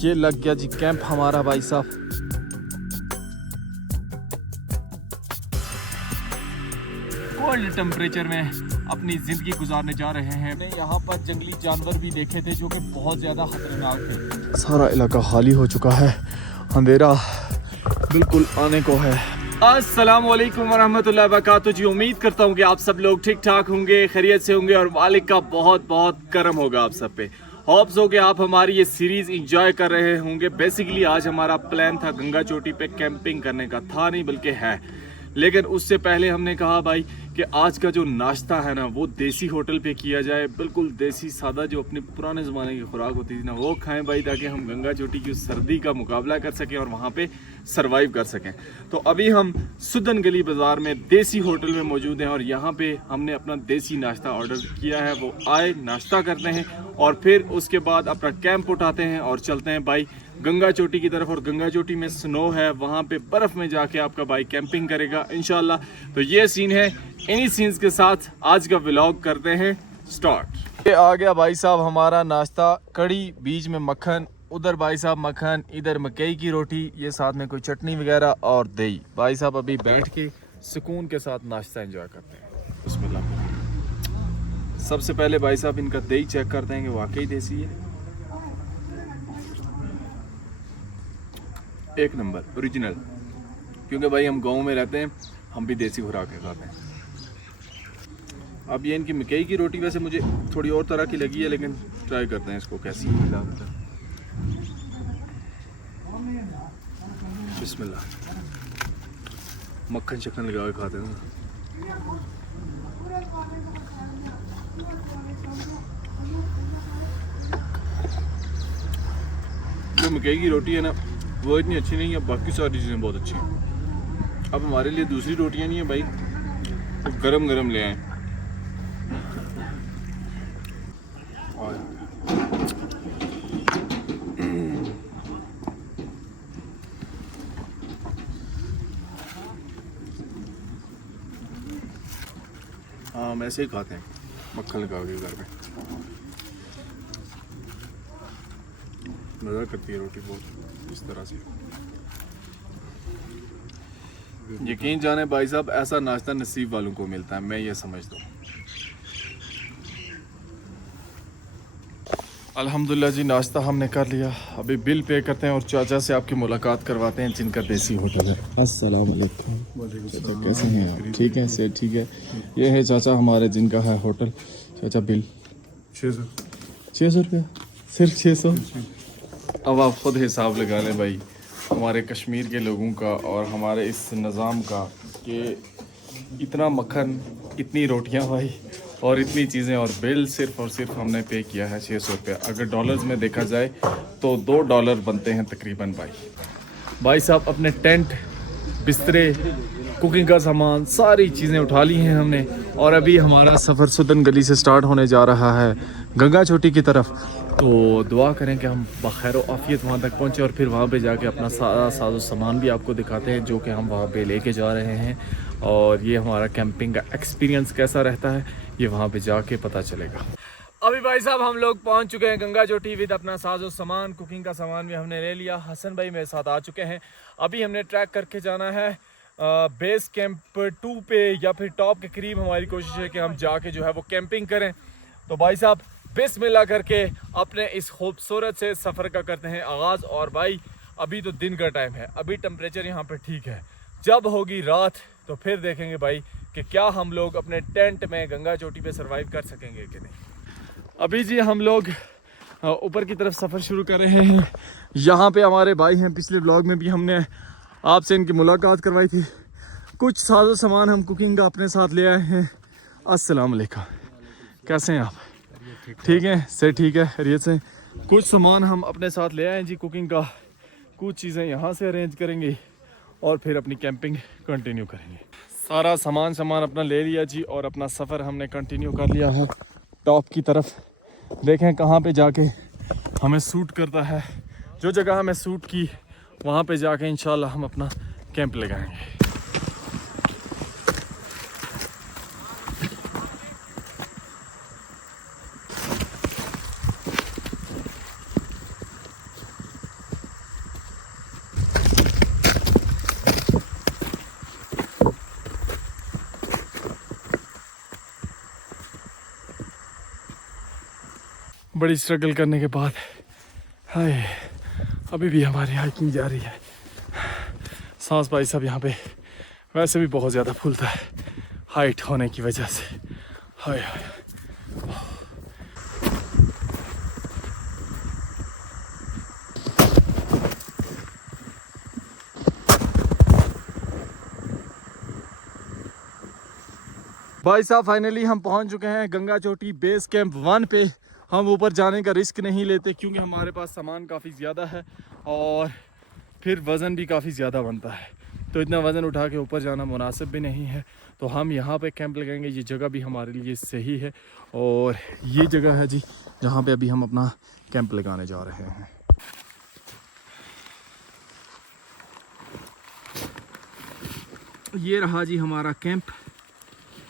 ये लग गया जी कैंप हमारा भाई साहब। कोल्ड टेम्परेचर में अपनी ज़िंदगी गुजारने जा रहे हैं। हमने यहाँ पर जंगली जानवर भी देखे थे जो कि बहुत ज़्यादा खतरनाक थे। सारा इलाका खाली हो चुका है, अंधेरा बिल्कुल आने को है। अस्सलाम वालेकुम वरहमतुल्लाहि वबरकातुहू जी। उम्मीद करता हूँ कि आप सब लोग ठीक ठाक होंगे, खैरियत से होंगे और मालिक का बहुत बहुत करम होगा आप सब पे। होप्स हो कि आप हमारी ये सीरीज़ इंजॉय कर रहे होंगे। बेसिकली आज हमारा प्लान था गंगा चोटी पे कैंपिंग करने का, था नहीं बल्कि है, लेकिन उससे पहले हमने कहा भाई कि आज का जो नाश्ता है ना वो देसी होटल पे किया जाए, बिल्कुल देसी सादा जो अपने पुराने ज़माने की खुराक होती थी ना वो खाएं भाई, ताकि हम गंगा चोटी की सर्दी का मुकाबला कर सकें और वहाँ पे सरवाइव कर सकें। तो अभी हम सुदन गली बाज़ार में देसी होटल में मौजूद हैं और यहाँ पे हमने अपना देसी नाश्ता ऑर्डर किया है। वो आए, नाश्ता करते हैं और फिर उसके बाद अपना कैंप उठाते हैं और चलते हैं भाई गंगा चोटी की तरफ। और गंगा चोटी में स्नो है, वहाँ पे बर्फ़ में जाके आपका भाई कैंपिंग करेगा इंशाल्लाह। तो ये सीन है, इन्हीं सीन्स के साथ आज का व्लॉग करते हैं स्टार्ट। ये आ गया भाई साहब हमारा नाश्ता, कड़ी, बीच में मक्खन, उधर भाई साहब मक्खन, इधर मकई की रोटी, ये साथ में कोई चटनी वगैरह और दही। भाई साहब अभी बैठ के सुकून के साथ नाश्ता एंजॉय करते हैं। बिस्मिल्लाह। सबसे पहले भाई साहब इनका दही चेक करते हैं कि वाकई देसी है। एक नंबर ओरिजिनल, क्योंकि भाई हम गांव में रहते हैं, हम भी देसी खुराक खाते हैं। अब ये इनकी मकई की रोटी वैसे मुझे थोड़ी और तरह की लगी है, लेकिन ट्राई करते हैं इसको कैसी है। बिस्मिल्लाह। मक्खन शक्खन लगा के खाते हैं। जो मकई की रोटी है ना वो इतनी अच्छी नहीं है, बाकी सारी चीज़ें बहुत अच्छी हैं। अब हमारे लिए दूसरी रोटियां नहीं है भाई, तो गरम गरम ले आए। हाँ हम ऐसे ही खाते हैं, मक्खन लगा के घर में। मज़ा करती है रोटी बहुत इस तरह से। यकीन जाने भाई साहब ऐसा नाश्ता नसीब वालों को मिलता है, मैं ये समझता हूँ। अल्हम्दुलिल्लाह जी, नाश्ता हमने कर लिया। अभी बिल पे करते हैं और चाचा से आपकी मुलाकात करवाते हैं जिनका देसी होटल है। अस्सलाम वालेकुम चाचा, कैसे हैं आप? ठीक है से ठीक है। ये है चाचा हमारे जिनका है होटल। चाचा बिल 600 रुपया, सिर्फ 600। अब आप खुद हिसाब लगा लें भाई हमारे कश्मीर के लोगों का और हमारे इस निज़ाम का, कि इतना मक्खन, इतनी रोटियां भाई और इतनी चीज़ें, और बिल सिर्फ और सिर्फ हमने पे किया है 600 रुपये। अगर डॉलर्स में देखा जाए तो $2 बनते हैं तकरीबन। भाई साहब अपने टेंट, बिस्तरे, कुकिंग का सामान, सारी चीज़ें उठा ली हैं हमने और अभी हमारा सफ़र सुदन गली से स्टार्ट होने जा रहा है गंगा चोटी की तरफ। तो दुआ करें कि हम बखैर आफियत वहाँ तक पहुँचे और फिर वहाँ पे जाके अपना सारा साजो सामान भी आपको दिखाते हैं जो कि हम वहाँ पे लेके जा रहे हैं। और ये हमारा कैंपिंग का एक्सपीरियंस कैसा रहता है ये वहाँ पे जाके पता चलेगा। अभी भाई साहब हम लोग पहुँच चुके हैं गंगा चोटी विद अपना साजो सामान, कुकिंग का सामान भी हमने ले लिया। हसन भाई मेरे साथ आ चुके हैं। अभी हमने ट्रैक करके जाना है बेस कैंप 2 पे या फिर टॉप के करीब। हमारी कोशिश है कि हम जाके जो है वो कैंपिंग करें। तो भाई साहब बिस्मिल्लाह करके अपने इस खूबसूरत से सफ़र का करते हैं आगाज़। और भाई अभी तो दिन का टाइम है, अभी टेम्परेचर यहाँ पे ठीक है। जब होगी रात तो फिर देखेंगे भाई कि क्या हम लोग अपने टेंट में गंगा चोटी पे सरवाइव कर सकेंगे कि नहीं। अभी जी हम लोग ऊपर की तरफ सफ़र शुरू कर रहे हैं। यहाँ पे हमारे भाई हैं, पिछले व्लॉग में भी हमने आपसे इनकी मुलाकात करवाई थी। कुछ साजो सामान हम कुकिंग का अपने साथ ले आए हैं। अस्सलाम वालेकुम, कैसे हैं आप? ठीक है से ठीक है, खैरियत से। कुछ सामान हम अपने साथ ले आए हैं जी कुकिंग का, कुछ चीज़ें यहाँ से अरेंज करेंगे और फिर अपनी कैंपिंग कंटिन्यू करेंगे। सारा सामान अपना ले लिया जी और अपना सफ़र हमने कंटिन्यू कर लिया है टॉप की तरफ। देखें कहाँ पे जाके हमें सूट करता है। जो जगह हमें सूट की वहाँ पे जाके इंशाल्लाह हम अपना कैंप लगाएंगे। बड़ी स्ट्रगल करने के बाद हाय अभी भी हमारी हाइकिंग जारी है। सांस भाई साहब यहाँ पे वैसे भी बहुत ज़्यादा फूलता है हाइट होने की वजह से। हाय हाय भाई साहब फाइनली हम पहुंच चुके हैं गंगा चोटी बेस कैंप 1 पे। हम ऊपर जाने का रिस्क नहीं लेते क्योंकि हमारे पास सामान काफ़ी ज़्यादा है और फिर वज़न भी काफ़ी ज़्यादा बनता है, तो इतना वज़न उठा के ऊपर जाना मुनासिब भी नहीं है। तो हम यहाँ पे कैंप लगाएंगे। ये जगह भी हमारे लिए सही है और ये जगह है जी जहाँ पे अभी हम अपना कैंप लगाने जा रहे हैं। ये रहा जी हमारा कैंप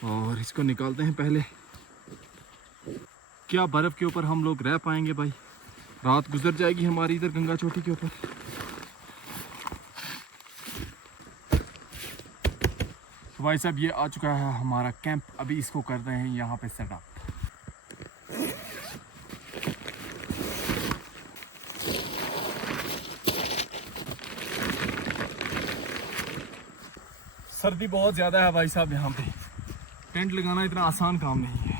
और इसको निकालते हैं पहले। क्या बर्फ़ के ऊपर हम लोग रह पाएंगे भाई? रात गुजर जाएगी हमारी इधर गंगा चोटी के ऊपर। तो भाई साहब ये आ चुका है हमारा कैंप। अभी इसको करते हैं यहाँ पे सेटअप। सर्दी बहुत ज़्यादा है भाई साहब यहाँ पे। टेंट लगाना इतना आसान काम नहीं है।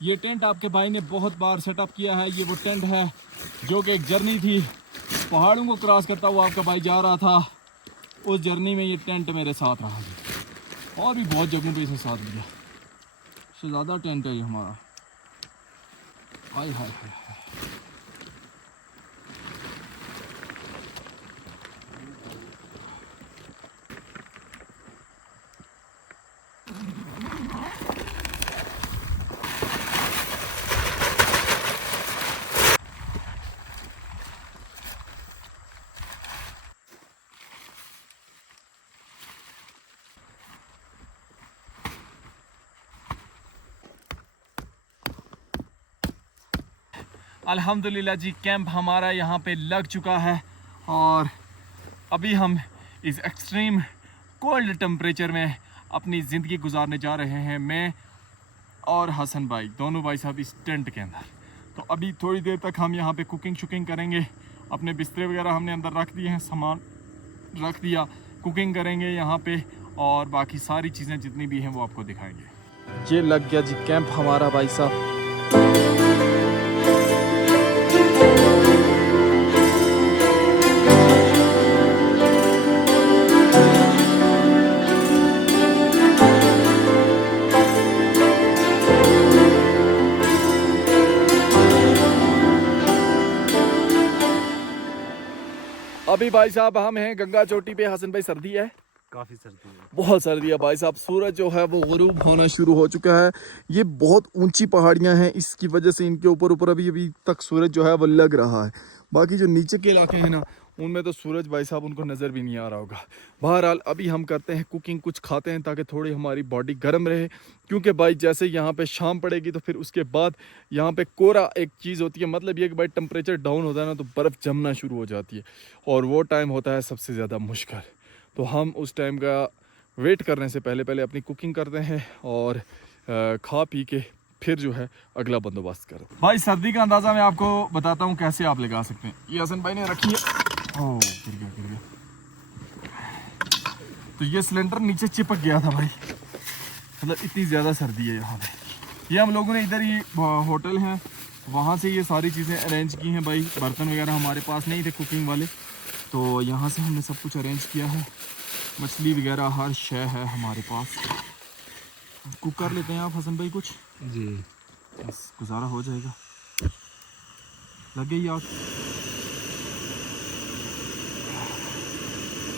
ये टेंट आपके भाई ने बहुत बार सेटअप किया है। ये वो टेंट है जो कि एक जर्नी थी, पहाड़ों को क्रॉस करता हुआ आपका भाई जा रहा था। उस जर्नी में ये टेंट मेरे साथ रहा है और भी बहुत जगहों पे इसे साथ दिया। सबसे ज़्यादा टेंट है ये हमारा। हाय हाय हाय। अल्हम्दुलिल्लाह जी कैंप हमारा यहाँ पे लग चुका है और अभी हम इस एक्सट्रीम कोल्ड टेम्परेचर में अपनी ज़िंदगी गुजारने जा रहे हैं। मैं और हसन भाई दोनों भाई साहब इस टेंट के अंदर। तो अभी थोड़ी देर तक हम यहाँ पे कुकिंग शुकिंग करेंगे। अपने बिस्तरे वगैरह हमने अंदर रख दिए हैं, सामान रख दिया। कुकिंग करेंगे यहाँ पे और बाकी सारी चीज़ें जितनी भी हैं वो आपको दिखाएंगे। ये लग गया जी कैंप हमारा भाई साहब। अभी भाई साहब हम हैं गंगा चोटी पे। हसन भाई सर्दी है, काफ़ी सर्दी है, बहुत सर्दी है भाई साहब। सूरज जो है वो गुरूब होना शुरू हो चुका है। ये बहुत ऊंची पहाड़ियां हैं, इसकी वजह से इनके ऊपर अभी तक सूरज जो है वो लग रहा है। बाकी जो नीचे के इलाके हैं ना उनमें तो सूरज भाई साहब उनको नज़र भी नहीं आ रहा होगा। बहरहाल अभी हम करते हैं कुकिंग, कुछ खाते हैं ताकि थोड़ी हमारी बॉडी गर्म रहे। क्योंकि भाई जैसे यहाँ पे शाम पड़ेगी तो फिर उसके बाद यहाँ पे कोहरा एक चीज़ होती है, मतलब ये कि भाई टेम्परेचर डाउन होता है ना तो बर्फ़ जमना शुरू हो जाती है और वो टाइम होता है सबसे ज़्यादा मुश्किल। तो हम उस टाइम का वेट करने से पहले अपनी कुकिंग करते हैं और खा पी के फिर जो है अगला बंदोबस्त करो। भाई सर्दी का अंदाज़ा मैं आपको बताता हूँ कैसे आप लगा सकते हैं। ये हसन भाई ने रखी है। ओह गिर गया। तो ये सिलेंडर नीचे चिपक गया था भाई, मतलब इतनी ज़्यादा सर्दी है यहाँ पे। ये हम लोगों ने इधर ही होटल है वहाँ से ये सारी चीज़ें अरेंज की हैं भाई। बर्तन वगैरह हमारे पास नहीं थे कुकिंग वाले, तो यहाँ से हमने सब कुछ अरेंज किया है। मछली वगैरह हर शय है हमारे पास। कुक कर लेते हैं आप हसन भाई कुछ जी, बस गुजारा हो जाएगा। लग गई आग।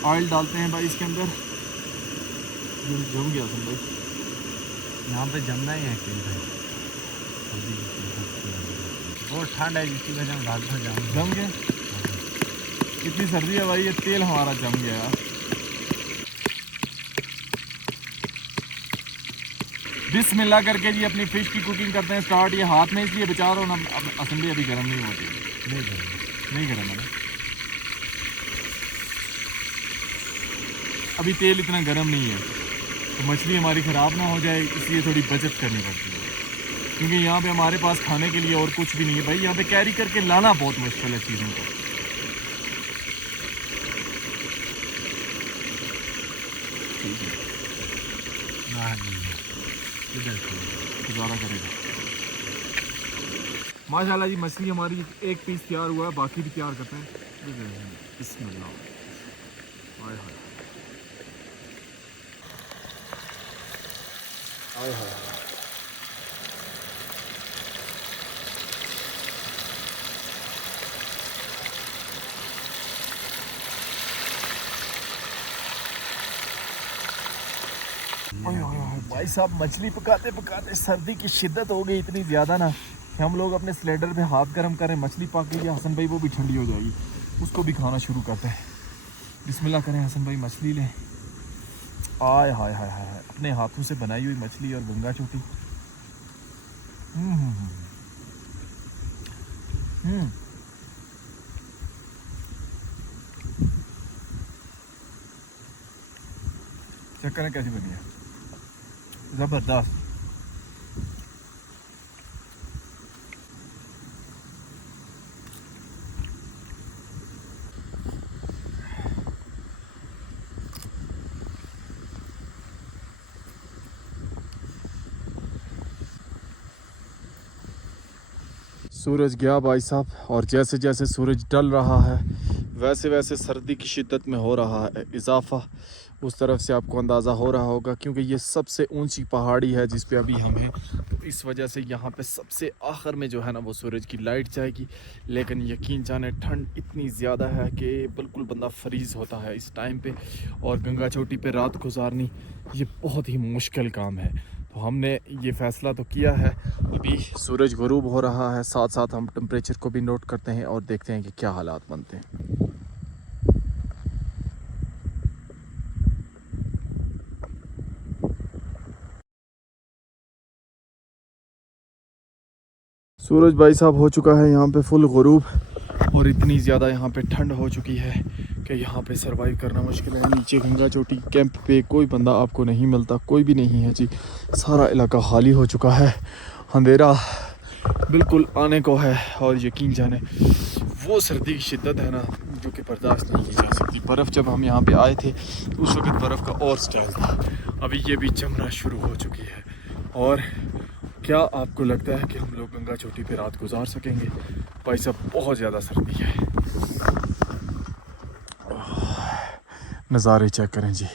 ऑयल डालते हैं भाई इसके अंदर। ये जम गया हसन भाई, यहाँ पे जमना ही है कि भाई बहुत ठंड है जिसकी वजह से भाग जम गया। कितनी सर्दी है भाई, ये तेल हमारा जम गया यार। बिस्मिल्लाह करके जी अपनी फ़िश की कुकिंग करते हैं स्टार्ट। ये हाथ में इसलिए बचा रहा हूँ ना, अब असली अभी गर्म नहीं होती, नहीं गर्म है ना, अभी तेल इतना गर्म नहीं है, तो मछली हमारी ख़राब ना हो जाए, इसलिए थोड़ी बचत करनी पड़ती है। क्योंकि यहाँ पे हमारे पास खाने के लिए और कुछ भी नहीं है भाई, यहाँ पे कैरी करके लाना बहुत मुश्किल है चीज़ों को। गुजारा करेगा। माशाल्लाह जी मछली हमारी एक पीस तैयार हुआ है, बाकी भी तैयार करते हैं। बिस्मिल्लाह, हाय हाय हाय हाय। भाई साहब मछली पकाते पकाते सर्दी की शिद्दत हो गई इतनी ज़्यादा ना कि हम लोग अपने सिलेंडर पे हाथ गर्म करें, मछली पक गई है। हसन भाई वो भी ठंडी हो जाएगी, उसको भी खाना शुरू करते हैं। बिस्मिल्लाह करें हसन भाई, मछली लें। आय हाय हाय हाय, अपने हाथों से बनाई हुई मछली और गंगा चोटी। चेक करें कैसी बनी है, ज़बरदस्त। सूरज गया भाई साहब, और जैसे जैसे सूरज ढल रहा है वैसे वैसे सर्दी की शिद्दत में हो रहा है इजाफा। उस तरफ से आपको अंदाज़ा हो रहा होगा क्योंकि ये सबसे ऊंची पहाड़ी है जिस पे अभी हम हैं, तो इस वजह से यहाँ पे सबसे आखिर में जो है ना वो सूरज की लाइट जाएगी। लेकिन यकीन जाने ठंड इतनी ज़्यादा है कि बिल्कुल बंदा फ्रीज़ होता है इस टाइम पे, और गंगा चोटी पे रात गुजारनी ये बहुत ही मुश्किल काम है। तो हमने ये फ़ैसला तो किया है। अभी सूरज ग़ुरूब हो रहा है, साथ साथ हम टेम्परेचर को भी नोट करते हैं और देखते हैं कि क्या हालात बनते हैं। सूरज भाई साहब हो चुका है यहाँ पे फुल ग़ुरूब, और इतनी ज़्यादा यहाँ पे ठंड हो चुकी है कि यहाँ पे सरवाइव करना मुश्किल है। नीचे गंगा चोटी कैंप पे कोई बंदा आपको नहीं मिलता, कोई भी नहीं है जी, सारा इलाका खाली हो चुका है, अंधेरा बिल्कुल आने को है। और यकीन जाने वो सर्दी की शिद्दत है ना जो कि बर्दाश्त नहीं की जा सकती। बर्फ़ जब हम यहाँ पे आए थे उस वक्त बर्फ़ का और स्टाइल था, अभी ये भी जमना शुरू हो चुकी है। और क्या आपको लगता है कि हम लोग गंगा चोटी पे रात गुजार सकेंगे? भाई साहब बहुत ज़्यादा सर्दी है। नज़ारे चेक करें जी,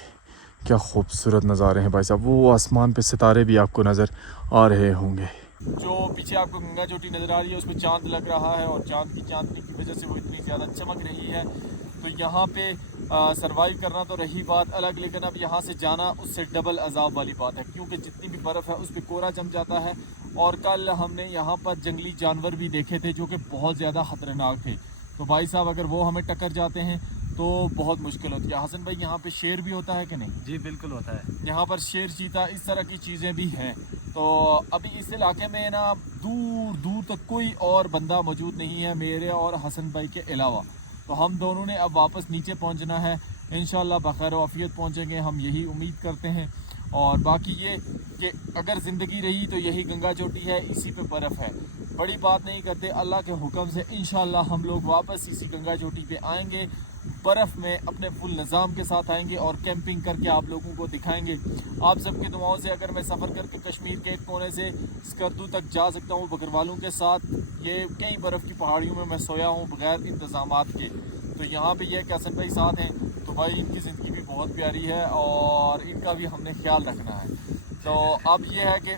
क्या खूबसूरत नज़ारे हैं भाई साहब। वो आसमान पे सितारे भी आपको नज़र आ रहे होंगे। जो पीछे आपको गंगा चोटी नज़र आ रही है उसमें चांद लग रहा है, और चांद की चांदनी की वजह से वो इतनी ज़्यादा चमक रही है। तो यहाँ पे सरवाइव करना तो रही बात अलग, लेकिन अब यहाँ से जाना उससे डबल अजाब वाली बात है, क्योंकि जितनी भी बर्फ़ है उस पर कोहरा जम जाता है। और कल हमने यहाँ पर जंगली जानवर भी देखे थे जो कि बहुत ज़्यादा ख़तरनाक थे। तो भाई साहब अगर वो हमें टक्कर जाते हैं तो बहुत मुश्किल होती है। हसन भाई यहाँ पे शेर भी होता है कि नहीं? जी बिल्कुल होता है, यहाँ पर शेर, चीता, इस तरह की चीज़ें भी हैं। तो अभी इस इलाके में ना दूर दूर तक कोई और बंदा मौजूद नहीं है मेरे और हसन भाई के अलावा। तो हम दोनों ने अब वापस नीचे पहुँचना है, इंशाल्लाह बखैर आफियत पहुँचेंगे, हम यही उम्मीद करते हैं। और बाकी ये कि अगर ज़िंदगी रही तो यही गंगा चोटी है, इसी पे बर्फ़ है, बड़ी बात नहीं करते। अल्लाह के हुक्म से इंशाल्लाह हम लोग वापस इसी गंगा चोटी पे आएंगे, बर्फ़ में अपने फुल निज़ाम के साथ आएंगे और कैंपिंग करके आप लोगों को दिखाएंगे। आप सबकी दुआओं से अगर मैं सफ़र करके कश्मीर के एक कोने से स्कर्दू तक जा सकता हूँ बकरवालों के साथ, ये कई बर्फ़ की पहाड़ियों में मैं सोया हूँ बग़ैर इंतज़ामात के। तो यहाँ पे ये हसन भाई साथ हैं, तो भाई इनकी ज़िंदगी भी बहुत प्यारी है और इनका भी हमने ख्याल रखना है। तो अब ये है कि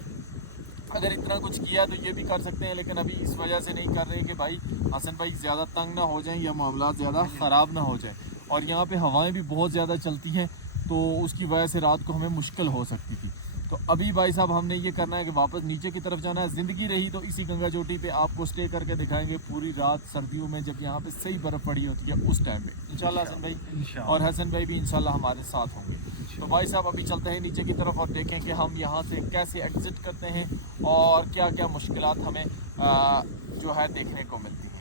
अगर इतना कुछ किया तो ये भी कर सकते हैं, लेकिन अभी इस वजह से नहीं कर रहे कि भाई हसन भाई ज़्यादा तंग ना हो जाएं या मामला ज़्यादा ख़राब ना हो जाए। और यहाँ पे हवाएं भी बहुत ज़्यादा चलती हैं, तो उसकी वजह से रात को हमें मुश्किल हो सकती थी। तो अभी भाई साहब हमने ये करना है कि वापस नीचे की तरफ जाना है। ज़िंदगी रही तो इसी गंगा चोटी पे आपको स्टे करके दिखाएंगे पूरी रात सर्दियों में, जब यहाँ पे सही बर्फ़ पड़ी होती है उस टाइम पे इंशाल्लाह हसन भाई और हसन भाई भी इंशाल्लाह हमारे साथ होंगे। तो भाई साहब अभी चलते हैं नीचे की तरफ और देखें कि हम यहाँ से कैसे एग्जिट करते हैं और क्या क्या मुश्किलात हमें जो है देखने को मिलती हैं।